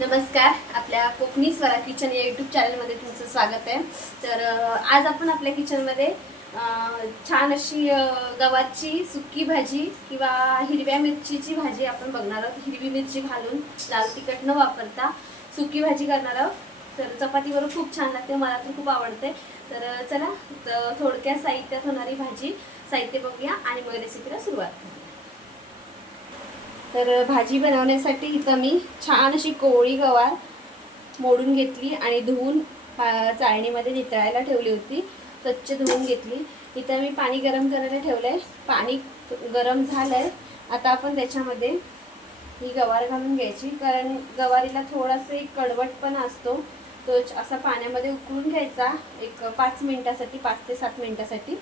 नमस्कार आपल्या कोकणी स्वरा किचन या यूट्यूब चॅनलमध्ये तुमचं स्वागत आहे. तर आज आपण आपल्या किचनमध्ये छान अशी गव्हाची सुकी भाजी किंवा हिरव्या मिरचीची भाजी आपण बघणार आहोत. हिरवी मिरची घालून लाल तिखट न वापरता सुकी भाजी करणार आहोत. तर चपातीबरोबर खूप छान लागते मला तर खूप आवडते. तर चला तर थोडक्या साहित्यात होणारी भाजी साहित्य बघूया आणि मग रेसिपीला सुरुवात करूया. तर भाजी बनवण्यासाठी इथं मी छान अशी कोवळी गवार मोडून घेतली आणि धुवून पा- चाळणीमध्ये नितळायला ठेवली होती. स्वच्छ धुवून घेतली. इथं मी पाणी गरम करायला ठेवलं आहे पाणी गरम झालं आहे आता आपण त्याच्यामध्ये ही गवार घालून घ्यायची. कारण गवारीला थोडासा एक कडवटपणा असतो. तो च- असा पाण्यामध्ये उकळून घ्यायचा. एक पाच मिनटासाठी पाच ते सात मिनटासाठी.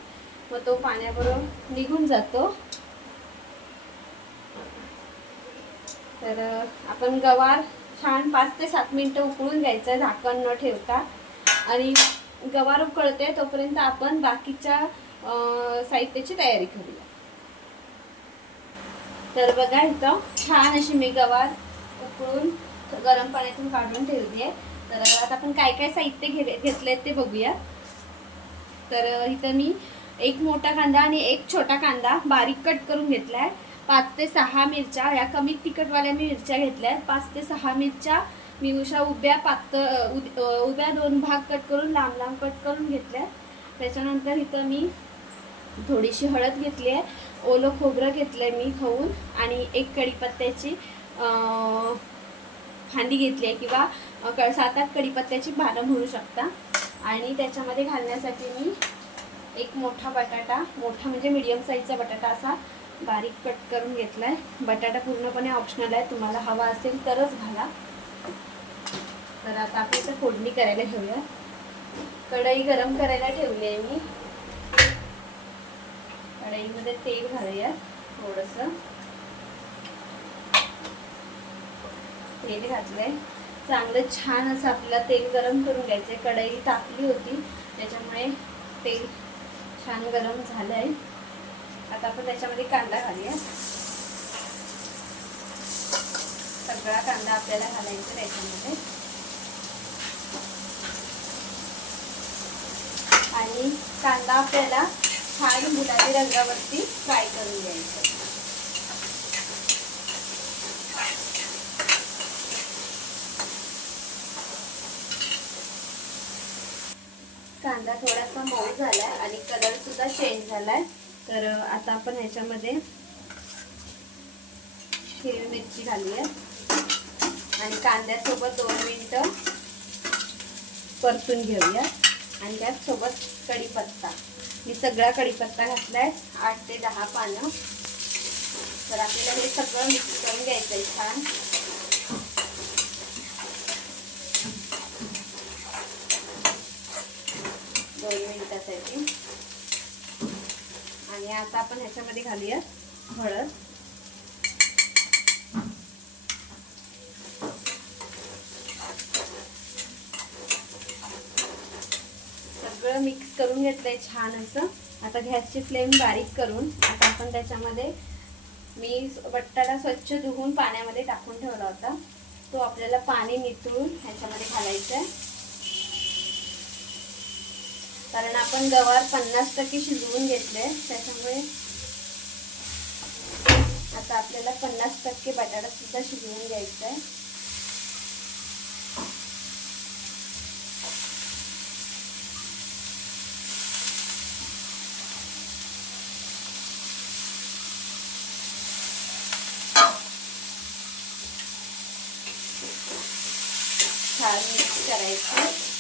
मग तो पाण्याबरोबर निघून जातो. तर आपण गवार छान पाच ते सात मिनटं उकळून घ्यायचं झाकण न ठेवता. आणि गवार उकळते तोपर्यंत आपण बाकीच्या साहित्याची तयारी करूया. तर बघा इथं छान अशी मी गवार उकळून गरम पाण्यातून काढून ठेवली आहे तर आता आपण काय काय साहित्य घे घेतले ते बघूया. तर इथं मी एक मोठा कांदा आणि एक छोटा कांदा बारीक कट करून घेतला आहे पाच ते सहा मिरच्या या कमी तिखटवाल्या मी मिरच्या घेतल्या आहेत पाच ते सहा मिरच्या मी उशा उभ्या पातळ उद- उभ्या दोन भाग कट करून लांब लांब कट करून घेतल्या त्याच्यानंतर इथं मी थोडीशी हळद घेतली आहे. ओलं खोबरं घेतलं आहे मी खाऊन आणि एक कढीपत्त्याची फांदी घेतली आहे किंवा क सात आठ कढीपत्त्याची पानं म्हणू शकता. आणि त्याच्यामध्ये घालण्यासाठी मी एक मोठा बटाटा मोठा म्हणजे मीडियम साईजचा बटाटा असा बारीक कट करून घेतला आहे बटाटा पूर्णपणे ऑप्शनल आहे. तुम्हाला हवा असेल तरच घाला. तर आता आपण इथं फोडणी करायला घेऊया. कढई गरम करायला ठेवली आहे मी. कढईमध्ये तेल घालूया थोडंसं. तेल घातलंय. चांगलं छान असं आपल्याला तेल गरम करून घ्यायचंय. कढई तापली होती. त्याच्यामुळे तेल छान गरम झालंय. आता आपण त्याच्यामध्ये कांदा घालूया. सगळा कांदा आपल्याला घालायचा त्याच्यामध्ये. आणि कांदा आपल्याला छान गुलाबी रंगावरती फ्राय करून घ्यायचा. कांदा थोडासा मऊ झालाय आणि कलर सुद्धा चेंज झालाय. तर आता आपण ह्याच्यामध्ये हिरवी मिरची घालूया. आणि कांद्यासोबत दोन मिनटं परतून घेऊया. आणि त्याचसोबत कढीपत्ता. मी सगळा कढीपत्ता घातलाय आठ ते दहा पानं. तर आपल्याला हे सगळं मिक्स करून घ्यायचं आहे छान दोन मिनिटासाठी आणि आता आपण ह्याच्यामध्ये घालूया हळद. सगळं मिक्स करून घेतलंय छान असं. आता गॅसची फ्लेम बारीक करून आता आपण त्याच्यामध्ये मी बट्टाला स्वच्छ धुवून पाण्यामध्ये टाकून ठेवला होता. तो आपल्याला पाणी निथळून ह्याच्यामध्ये घालायचा आहे कारण आपण गवार पन्नास टक्के शिजवून घेतले त्याच्यामुळे आता आपल्याला पन्नास टक्के बटाटा सुद्धा शिजवून घ्यायचा आहे. छान मिक्स करायचं.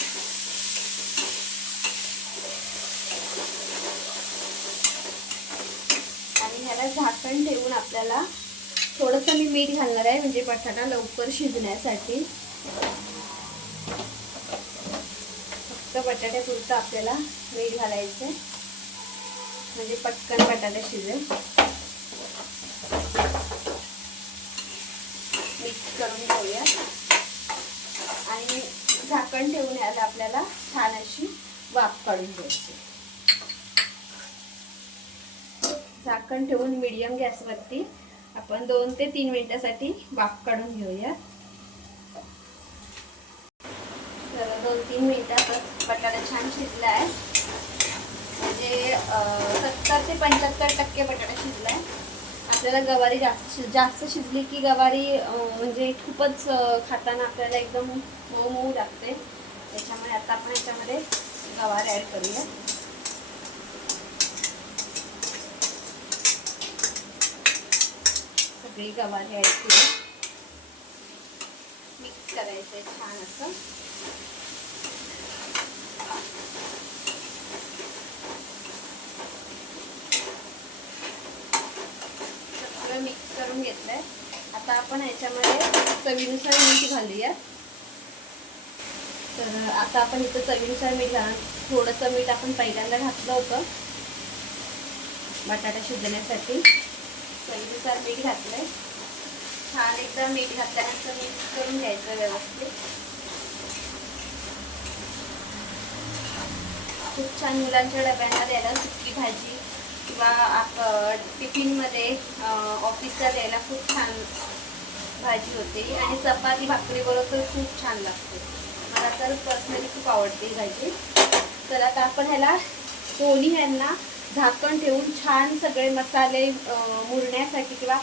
आणि झाकण ठेवून आपल्याला थोडंसं मी मीठ घालणार आहे म्हणजे बटाटा लवकर शिजण्यासाठी. फक्त बटाट्यापुरतं आपल्याला मीठ घालायचं म्हणजे पटकन बटाटा शिजेल. मिक्स करून घेऊया. आणि झाकण ठेवून याला आपल्याला छान अशी वाफ काढून घ्यायची. झाकण ठेवून मीडियम गॅसवरती आपण दोन ते तीन मिनिटासाठी वाफ काढून घेऊया. दोन तीन मिनिटातच बटाटा छान शिजला आहे म्हणजे सत्तर ते पंच्याहत्तर टक्के बटाटा शिजला आहे आपल्याला गवारी जास्त जास्त शिजली की गवारी म्हणजे खूपच खाताना आपल्याला एकदम मऊ मऊ लागते. त्याच्यामुळे आता आपण याच्यामध्ये गवार ॲड करूया. सगळी गवारी घ्यायची मिक्स करायचं आहे छान असं. सगळं मिक्स करून घेतलंय. आता आपण याच्यामध्ये चवीनुसार मीठ घालूया. तर आता आपण इथं चवीनुसार मीठ घाल थोडंसं मीठ आपण पहिल्यांदा घातलं होतं. बटाटा शिजण्यासाठी. चवीनुसार मीठ घातलंय. छान एकदा मीठ घातल्यानंतर मिक्स करून घ्यायचं व्यवस्थित. खूप छान मुलांच्या डब्यांना द्यायला सुकी भाजी किंवा आप टिफिनमध्ये ऑफिसला द्यायला खूप छान भाजी होते. आणि चपाती भाकरीबरोबर तर खूप छान लागते. मला तर पर्सनली खूप आवडते ही भाजी. तर आता आपण ह्याला दोन्ही ह्यांना झाकण ठेवून छान सगळे मसाले मुरण्यासाठी किंवा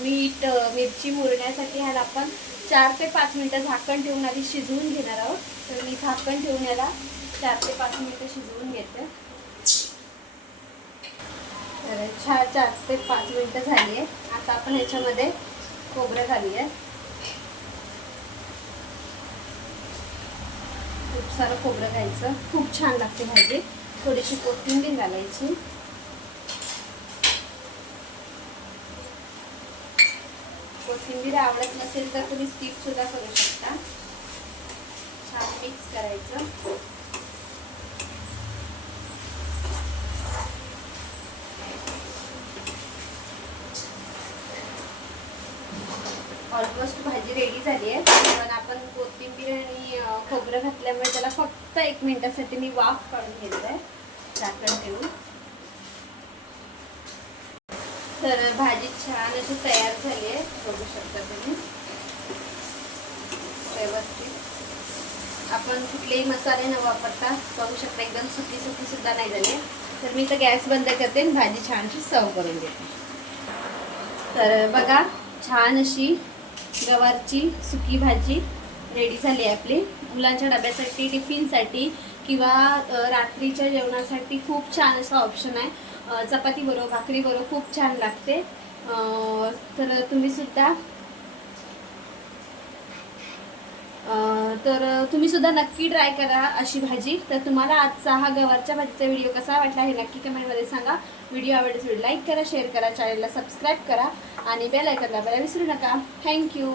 मीठ मिरची मुरण्यासाठी ह्याला आपण चार ते पाच मिनटं झाकण ठेवून आधी शिजवून घेणार आहोत. तर मी झाकण ठेवून याला चार ते पाच मिनटं शिजवून घेते. तर छान चार ते पाच मिनटं झाली आहे आता आपण ह्याच्यामध्ये खोबरं घालूया. खूप सारं खोबरं घ्यायचं. खूप छान लागते भाजी. थोडीशी कोथिंबीर घालायची. कोथिंबीर आवडत नसेल तर तुम्ही स्किप सुद्धा करू शकता. छान मिक्स करायचं. ऑलमोस्ट भाजी रेडी झाली आहे पण आपण कोथिंबीर आणि अं, खोबरं घातल्यामुळे त्याला फक्त एक मिनिटासाठी मी वाफ काढून घेतलं आहे झाकण ठेवून तर भाजी छान अशी तयार झाली आहे. बघू शकता तुम्ही. व्यवस्थित. आपण कुठलेही मसाले न वापरता बघू शकता एकदम सुकी सुकी सुद्धा नाही झाली तर मी तर गॅस बंद करते आणि भाजी छानशी सर्व करून घेते. तर बघा छान अशी गवारची सुकी भाजी रेडी झाली आहे आपली. मुलांच्या डब्यासाठी टिफिनसाठी किंवा रात्रीच्या जेवणासाठी खूप छान असा ऑप्शन आहे. चपाती बरोबर भाकरी बरोबर खूप छान लागते. तर तुम्ही सुद्धा तर तुम्ही सुद्धा नक्की ट्राय करा अशी भाजी. तर तुम्हाला आजचा हा गवारच्या भाजीचा व्हिडिओ कसा वाटला हे नक्की कमेंटमध्ये सांगा. व्हिडिओ आवडल्यास व्हिडिओ लाईक करा शेअर करा चॅनलला सबस्क्राईब करा आणि बेल आयकन दाबायला विसरू नका. थँक्यू